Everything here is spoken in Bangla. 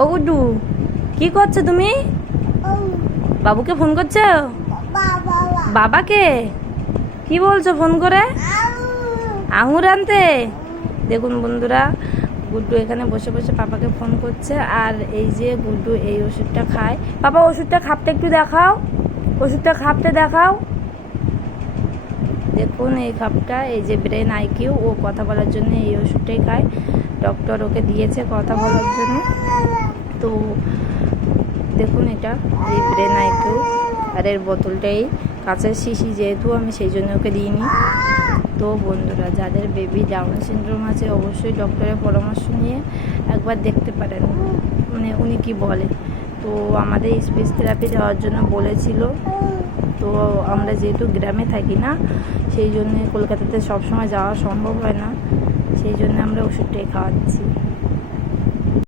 ও গুড্ডু, কি করছো তুমি? বাবুকে ফোন করছো? বাবাকে কি বলছো ফোন করে? আঙুর আনতে। দেখুন বন্ধুরা, গুড্ডু এখানে বসে বসে পাপাকে ফোন করছে। আর এই যে গুড্ডু এই ওষুধটা খায়। পাপা ওষুধটা খাপটা একটু দেখাও, ওষুধটা খাপটা দেখাও। দেখুন এই খাপটা, এই যে ব্রেন আইকিউ, ও কথা বলার জন্য এই ওষুধটাই খায়। ডক্টর ওকে দিয়েছে কথা বলার জন্য। তো দেখুন এটা এই ব্রেন আইকিউ, আর এর বোতলটাই কাঁচের শিশি, যেহেতু আমি সেই জন্য ওকে দিইনি। তো বন্ধুরা, যাদের বেবি ডাউন সিনড্রোম আছে অবশ্যই ডক্টরের পরামর্শ নিয়ে একবার দেখতে পারেন, মানে উনি কি বলে। তো আমাদের স্পিচ থেরাপি দেওয়ার জন্য বলেছিল। তো আমরা যেহেতু গ্রামে থাকি না, সেই জন্য কলকাতাতে সবসময় যাওয়া সম্ভব হয় না, সেই জন্য আমরা ওষুধটাই খাওয়াচ্ছি।